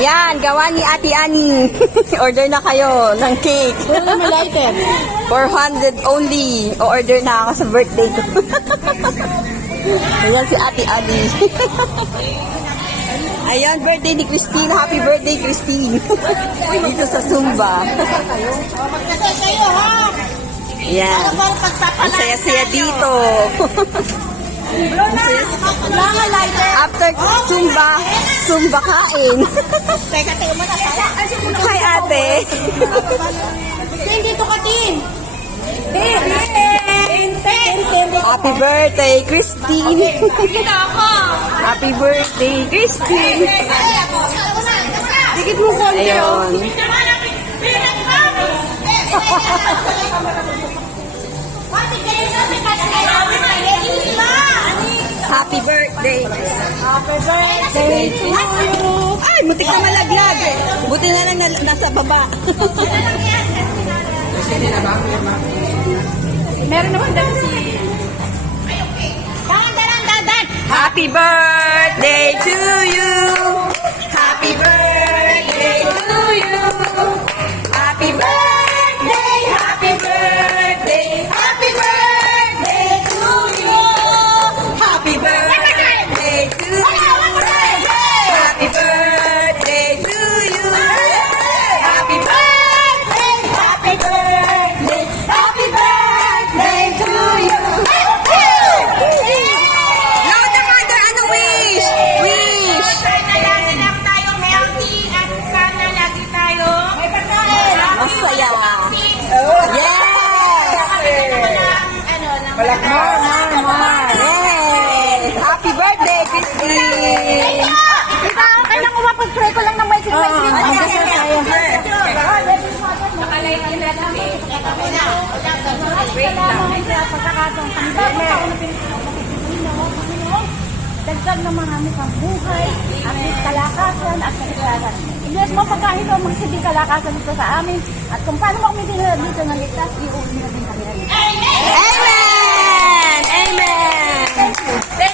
Yan, gawa ni Ate Ani. Order na kayo ng cake. 400 only. O-order na ako sa birthday ko. Ayan si Ate Ani. Ayan, birthday ni Christine. Happy birthday, Christine. Dito sa Zumba. Yan. Ang saya-saya dito. After Zumba kain. Hi, ate. Dito ka, Tin. Happy birthday, Christine. Happy birthday, Christine. Dikit mo ko. Ayun. Happy birthday. Happy birthday to you. Ay, mutik na malaglag. Buti na lang nasa baba. Meron naman dito si... Dahan. Happy birthday to you. Happy birthday to you. Happy birthday, happy birthday, happy birthday to you. Happy birthday to you. Happy birthday to you. Happy birthday, happy birthday, happy birthday to you. Loud naman doon, ano wish? Wish! Sana lagi lang tayo healthy at sana lagi tayo Masaya. Yes! Yay! Happy birthday, Christine! Kailan ko mapag-pray ko lang na may Ang dasal tayo. Dagdag na marami kang buhay at kalakasan at kaligtasan. Ilyas mo pagkahit o magsibig kalakasan dito sa amin at kung paano mo kami dito ng ligtas, iuwi na din kami. Amen! Amen!